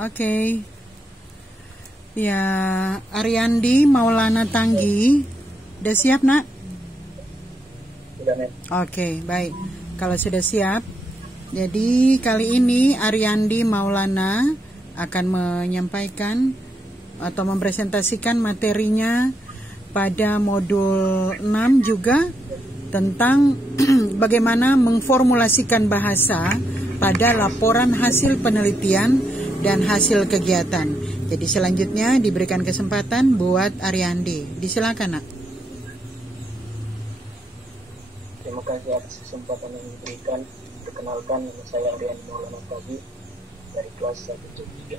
Oke. Ya, Ariandi Maulana Tanggi, udah siap nak? Sudah, Men. Oke, baik. Kalau sudah siap, jadi kali ini Ariandi Maulana akan menyampaikan atau mempresentasikan materinya pada modul 6 juga tentang bagaimana mengformulasikan bahasa pada laporan hasil penelitian dan hasil kegiatan. Jadi selanjutnya diberikan kesempatan buat Ariandi. Disilakan nak. Terima kasih atas kesempatan yang diberikan. Perkenalkan, nama saya Ariandi Maulana Tanggi dari kelas 1C3.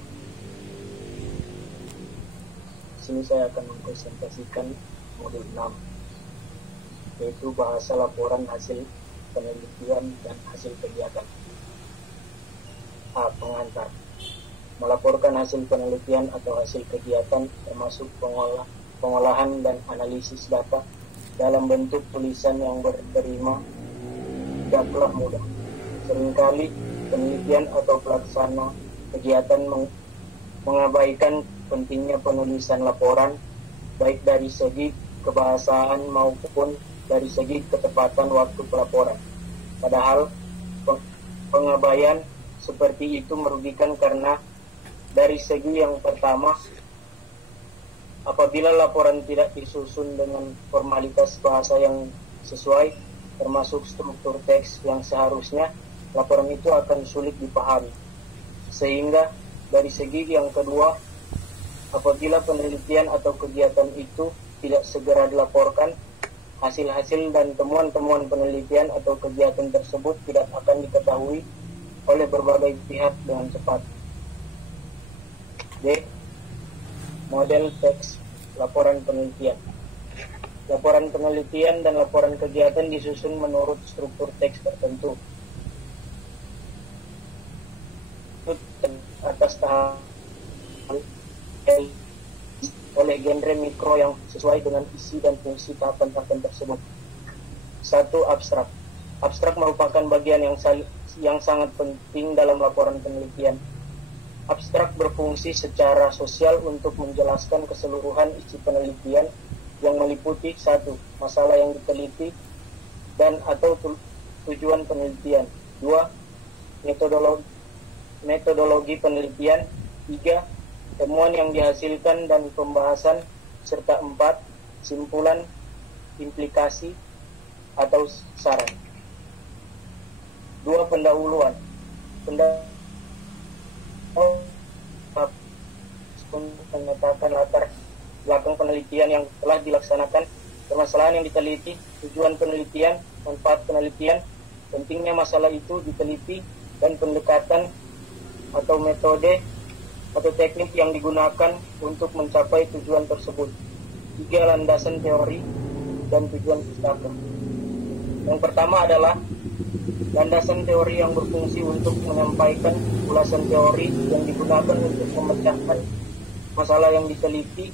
Sini saya akan mempresentasikan modul 6, yaitu bahasa laporan hasil penelitian dan hasil kegiatan. A. Pengantar. Melaporkan hasil penelitian atau hasil kegiatan termasuk pengolahan dan analisis data dalam bentuk tulisan yang berterima tidaklah mudah. Seringkali penelitian atau pelaksana kegiatan mengabaikan pentingnya penulisan laporan, baik dari segi kebahasaan maupun dari segi ketepatan waktu pelaporan. Padahal pengabaian seperti itu merugikan karena dari segi yang pertama, apabila laporan tidak disusun dengan formalitas bahasa yang sesuai, termasuk struktur teks yang seharusnya, laporan itu akan sulit dipahami. Sehingga dari segi yang kedua, apabila penelitian atau kegiatan itu tidak segera dilaporkan, hasil-hasil dan temuan-temuan penelitian atau kegiatan tersebut tidak akan diketahui oleh berbagai pihak dengan cepat. D. Model teks laporan penelitian. Laporan penelitian dan laporan kegiatan disusun menurut struktur teks tertentu. Atas tahap oleh genre mikro yang sesuai dengan isi dan fungsi tahapan-tahapan tersebut. 1. Abstrak. Abstrak merupakan bagian yang sangat penting dalam laporan penelitian. Abstrak berfungsi secara sosial untuk menjelaskan keseluruhan isi penelitian yang meliputi 1. Masalah yang diteliti dan atau tujuan penelitian. 2. Metodologi penelitian. 3. Temuan yang dihasilkan dan pembahasan. Serta 4. Simpulan, implikasi, atau saran. 2. Pendahuluan. Mengatakan latar belakang penelitian yang telah dilaksanakan, permasalahan yang diteliti, tujuan penelitian, manfaat penelitian, pentingnya masalah itu diteliti, dan pendekatan atau metode atau teknik yang digunakan untuk mencapai tujuan tersebut. 3. Landasan teori dan tujuan pustaka. Yang pertama adalah landasan teori yang berfungsi untuk menyampaikan ulasan teori yang digunakan untuk memecahkan masalah yang diteliti,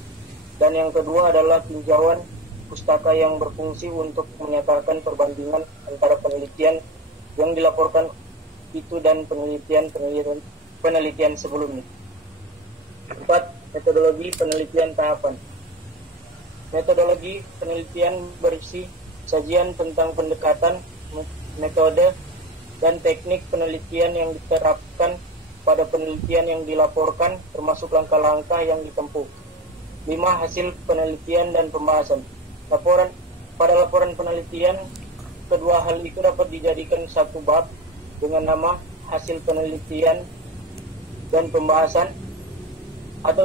dan yang kedua adalah tinjauan pustaka yang berfungsi untuk menyatakan perbandingan antara penelitian yang dilaporkan itu dan penelitian sebelumnya. 4. Metodologi penelitian tahapan. Metodologi penelitian berisi sajian tentang pendekatan, metode, dan teknik penelitian yang diterapkan pada penelitian yang dilaporkan, termasuk langkah-langkah yang ditempuh. 5. Hasil penelitian dan pembahasan. Pada laporan penelitian, kedua hal itu dapat dijadikan satu bab dengan nama hasil penelitian dan pembahasan, atau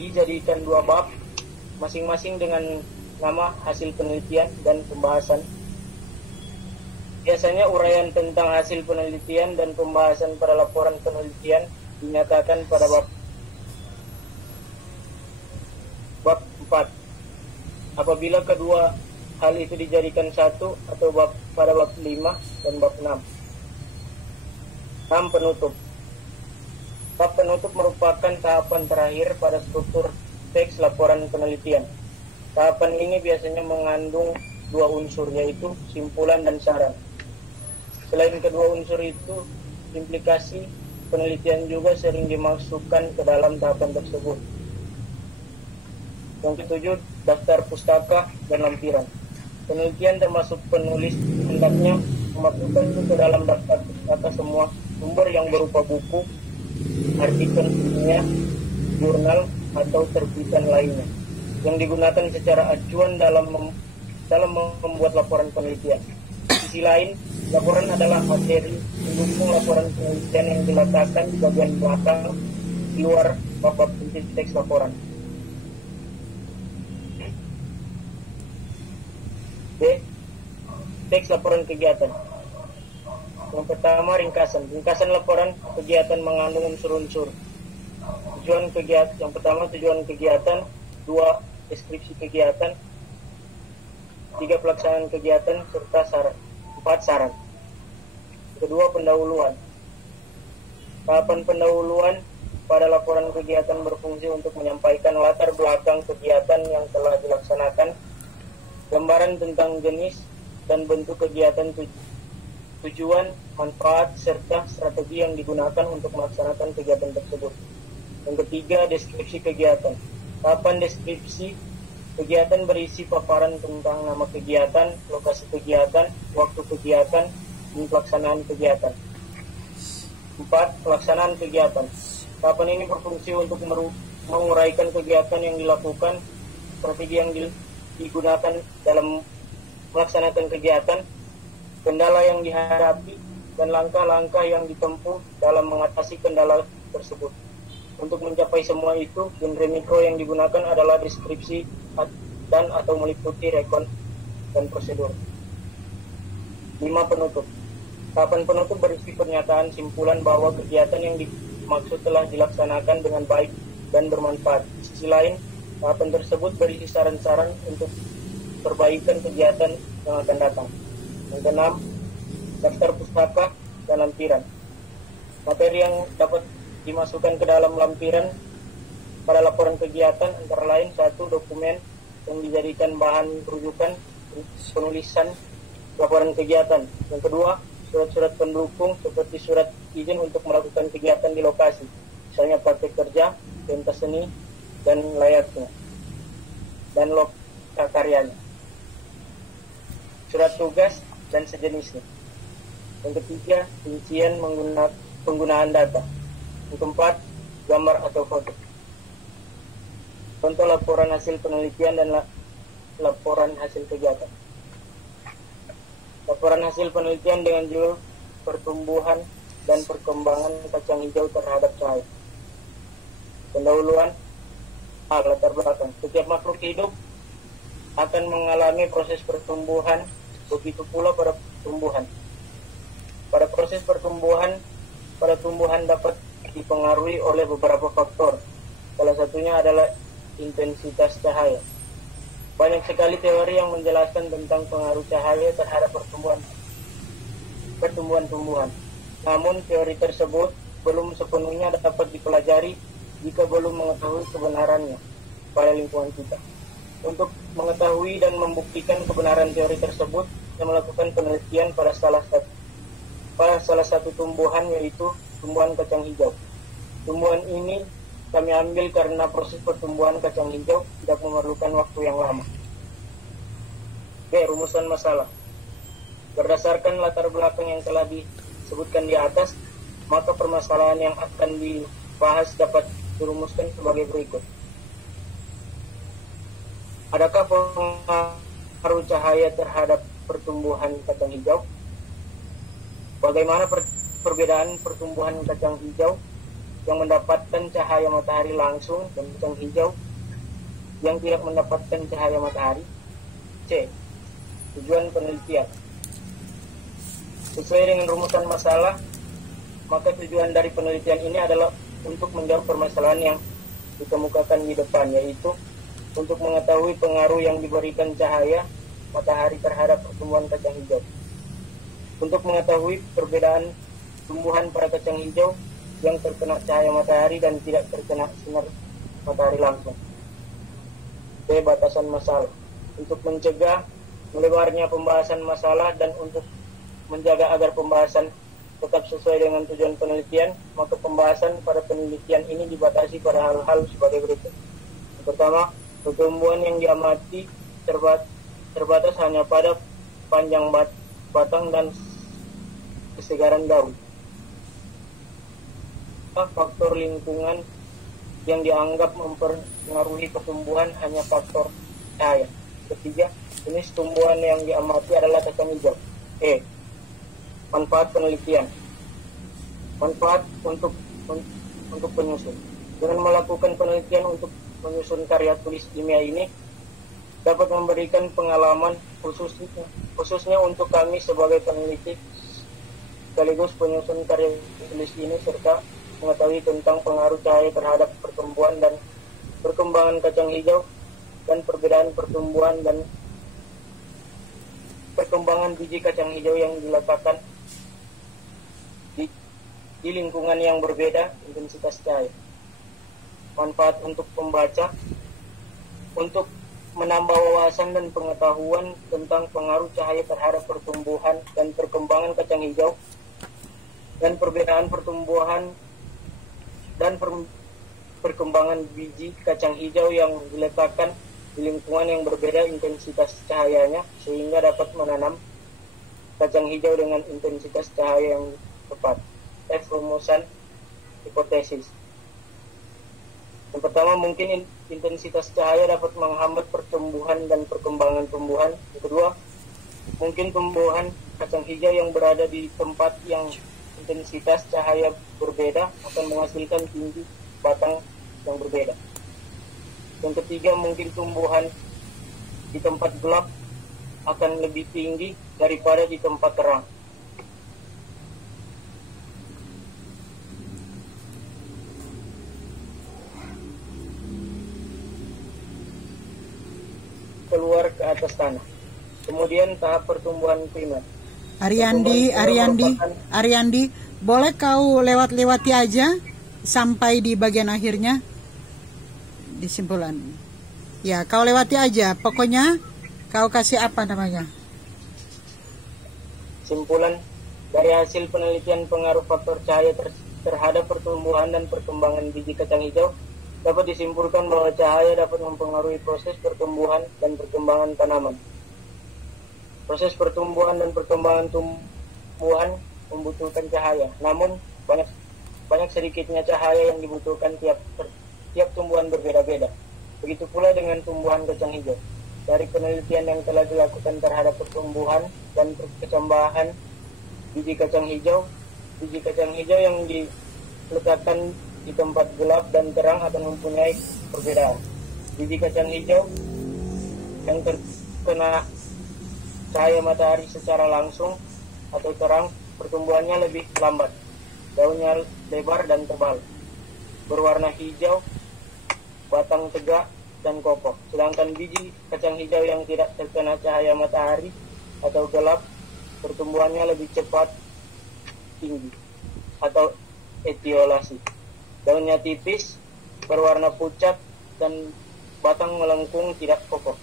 dijadikan dua bab masing-masing dengan nama hasil penelitian dan pembahasan. Biasanya uraian tentang hasil penelitian dan pembahasan pada laporan penelitian dinyatakan pada bab 4. Apabila kedua hal itu dijadikan satu, atau pada bab 5 dan bab 6. 6. Penutup. Bab penutup merupakan tahapan terakhir pada struktur teks laporan penelitian. Tahapan ini biasanya mengandung dua unsur, yaitu simpulan dan saran. Selain kedua unsur itu, implikasi penelitian juga sering dimasukkan ke dalam tahapan tersebut. Yang ketujuh, daftar pustaka dan lampiran. Penelitian termasuk penulis hendaknya memasukkan ke dalam daftar pustaka semua sumber yang berupa buku, artikel ilmiah, jurnal, atau terbitan lainnya yang digunakan secara acuan dalam membuat laporan penelitian. Di sisi lain, laporan adalah materi mendukung laporan penelitian yang diletakkan di bagian belakang di luar papan inti teks laporan. B. Teks laporan kegiatan. Yang pertama, ringkasan. Ringkasan laporan kegiatan mengandung unsur-unsur. Tujuan kegiatan. Yang pertama, tujuan kegiatan. 2. Deskripsi kegiatan. 3. Pelaksanaan kegiatan serta saran. 4. Saran. Kedua, pendahuluan. Tahapan pendahuluan pada laporan kegiatan berfungsi untuk menyampaikan latar belakang kegiatan yang telah dilaksanakan, gambaran tentang jenis dan bentuk kegiatan, tujuan, manfaat, serta strategi yang digunakan untuk melaksanakan kegiatan tersebut. Yang ketiga, deskripsi kegiatan. Tahapan deskripsi kegiatan berisi paparan tentang nama kegiatan, lokasi kegiatan, waktu kegiatan, dan pelaksanaan kegiatan. 4. Pelaksanaan kegiatan. Tahapan ini berfungsi untuk menguraikan kegiatan yang dilakukan, strategi yang digunakan dalam melaksanakan kegiatan, kendala yang dihadapi, dan langkah-langkah yang ditempuh dalam mengatasi kendala tersebut. Untuk mencapai semua itu, genre mikro yang digunakan adalah deskripsi dan atau meliputi rekon dan prosedur. 5. Penutup. Tahapan penutup berisi pernyataan simpulan bahwa kegiatan yang dimaksud telah dilaksanakan dengan baik dan bermanfaat. Di sisi lain, tahapan tersebut berisi saran-saran untuk perbaikan kegiatan yang akan datang. Yang keenam, daftar pustaka dan lampiran. Materi yang dapat dimasukkan ke dalam lampiran pada laporan kegiatan antara lain: 1. Dokumen yang dijadikan bahan rujukan penulisan laporan kegiatan. Yang kedua, surat-surat pendukung seperti surat izin untuk melakukan kegiatan di lokasi, misalnya praktek kerja, pentas seni, dan layaknya, dan lokal karyanya. Surat tugas dan sejenisnya. Yang ketiga, rincian penggunaan data. Yang keempat, gambar atau foto. Contoh laporan hasil penelitian dan laporan hasil kegiatan. Laporan hasil penelitian dengan judul pertumbuhan dan perkembangan kacang hijau terhadap cahaya. Pendahuluan. Latar belakang. Setiap makhluk hidup akan mengalami proses pertumbuhan, begitu pula pada tumbuhan. Pada proses pertumbuhan, pada tumbuhan dapat dipengaruhi oleh beberapa faktor. Salah satunya adalah intensitas cahaya. Banyak sekali teori yang menjelaskan tentang pengaruh cahaya terhadap pertumbuhan tumbuhan. Namun teori tersebut belum sepenuhnya dapat dipelajari jika belum mengetahui kebenarannya pada lingkungan kita. Untuk mengetahui dan membuktikan kebenaran teori tersebut, kita melakukan penelitian pada salah satu tumbuhan, yaitu tumbuhan kacang hijau. Tumbuhan ini kami ambil karena proses pertumbuhan kacang hijau tidak memerlukan waktu yang lama. B. Rumusan masalah. Berdasarkan latar belakang yang telah disebutkan di atas, maka permasalahan yang akan dibahas dapat dirumuskan sebagai berikut. Adakah pengaruh cahaya terhadap pertumbuhan kacang hijau? Bagaimana perbedaan pertumbuhan kacang hijau yang mendapatkan cahaya matahari langsung dan kacang hijau yang tidak mendapatkan cahaya matahari? C. Tujuan penelitian. Sesuai dengan rumusan masalah, maka tujuan dari penelitian ini adalah untuk menjawab permasalahan yang dikemukakan di depan, yaitu untuk mengetahui pengaruh yang diberikan cahaya matahari terhadap pertumbuhan kacang hijau, untuk mengetahui perbedaan tumbuhan pada kacang hijau yang terkena cahaya matahari dan tidak terkena sinar matahari langsung. B. Batasan masalah. Untuk mencegah melebarnya pembahasan masalah dan untuk menjaga agar pembahasan tetap sesuai dengan tujuan penelitian, maka pembahasan pada penelitian ini dibatasi pada hal-hal sebagai berikut. Yang pertama, pertumbuhan yang diamati terbatas hanya pada panjang batang dan kesegaran daun. Faktor lingkungan yang dianggap mempengaruhi pertumbuhan hanya faktor cahaya. Ketiga, jenis tumbuhan yang diamati adalah kacang hijau. Manfaat penelitian. Manfaat untuk penyusun. Dengan melakukan penelitian untuk menyusun karya tulis ilmiah ini dapat memberikan pengalaman khususnya untuk kami sebagai peneliti sekaligus penyusun karya tulis ini, serta mengetahui tentang pengaruh cahaya terhadap pertumbuhan dan perkembangan kacang hijau dan perbedaan pertumbuhan dan perkembangan biji kacang hijau yang diletakkan di lingkungan yang berbeda intensitas cahaya. Manfaat untuk pembaca, untuk menambah wawasan dan pengetahuan tentang pengaruh cahaya terhadap pertumbuhan dan perkembangan kacang hijau dan perbedaan pertumbuhan dan perkembangan biji kacang hijau yang diletakkan di lingkungan yang berbeda intensitas cahayanya, sehingga dapat menanam kacang hijau dengan intensitas cahaya yang tepat. Rumusan hipotesis. Yang pertama, mungkin intensitas cahaya dapat menghambat pertumbuhan dan perkembangan tumbuhan. Yang kedua, mungkin tumbuhan kacang hijau yang berada di tempat yang intensitas cahaya berbeda akan menghasilkan tinggi batang yang berbeda. Yang ketiga, mungkin tumbuhan di tempat gelap akan lebih tinggi daripada di tempat terang. Keluar ke atas tanah. Kemudian tahap pertumbuhan primer. Ariandi, boleh kau lewati aja sampai di bagian akhirnya, disimpulan. Ya, kau lewati aja. Pokoknya kau kasih apa namanya? Simpulan dari hasil penelitian pengaruh faktor cahaya terhadap pertumbuhan dan perkembangan biji kacang hijau, dapat disimpulkan bahwa cahaya dapat mempengaruhi proses pertumbuhan dan perkembangan tanaman. Proses pertumbuhan dan perkembangan tumbuhan membutuhkan cahaya, namun banyak sedikitnya cahaya yang dibutuhkan tiap tumbuhan berbeda-beda. Begitu pula dengan tumbuhan kacang hijau. Dari penelitian yang telah dilakukan terhadap pertumbuhan dan perkembangan biji kacang hijau yang diletakkan di tempat gelap dan terang akan mempunyai perbedaan. Biji kacang hijau yang terkena cahaya matahari secara langsung atau terang, pertumbuhannya lebih lambat, daunnya lebar dan tebal, berwarna hijau, batang tegak dan kokoh. Sedangkan biji kacang hijau yang tidak terkena cahaya matahari atau gelap, pertumbuhannya lebih cepat, tinggi atau etiolasi. Daunnya tipis, berwarna pucat dan batang melengkung, tidak kokoh.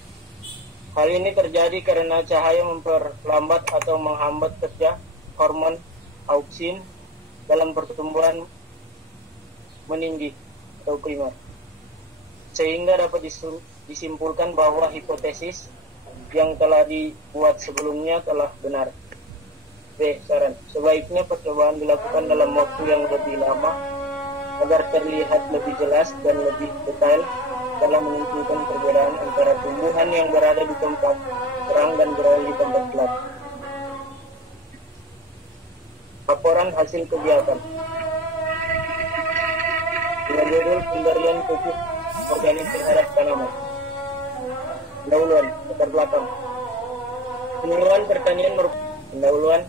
Hal ini terjadi karena cahaya memperlambat atau menghambat kerja hormon auksin dalam pertumbuhan meninggi atau primer. Sehingga dapat disimpulkan bahwa hipotesis yang telah dibuat sebelumnya telah benar. B. Saran. Sebaiknya percobaan dilakukan dalam waktu yang lebih lama agar terlihat lebih jelas dan lebih detail dalam menentukan perbedaan antara tumbuhan yang berada di tempat terang dan berada di tempat gelap. Laporan hasil kegiatan. Dengan judul Pemberian pupuk organik terhadap tanaman. Pendahuluan, latar belakang. Penyuluhan pertanian pendahuluan.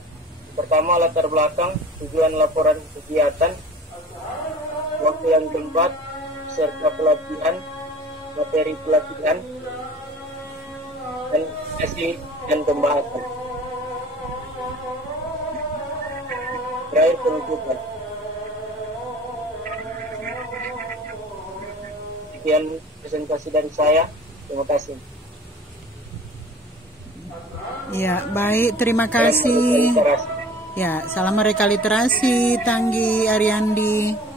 Pertama, latar belakang, tujuan laporan kegiatan, waktu dan tempat, serta pelatihan, materi pelatihan, dan hasil dan pembahasan. Terakhir, penutupan. Sekian presentasi dari saya. Terima kasih. Ya, baik. Terima kasih. Ya, salam mereka literasi, Tanggi Ariandi.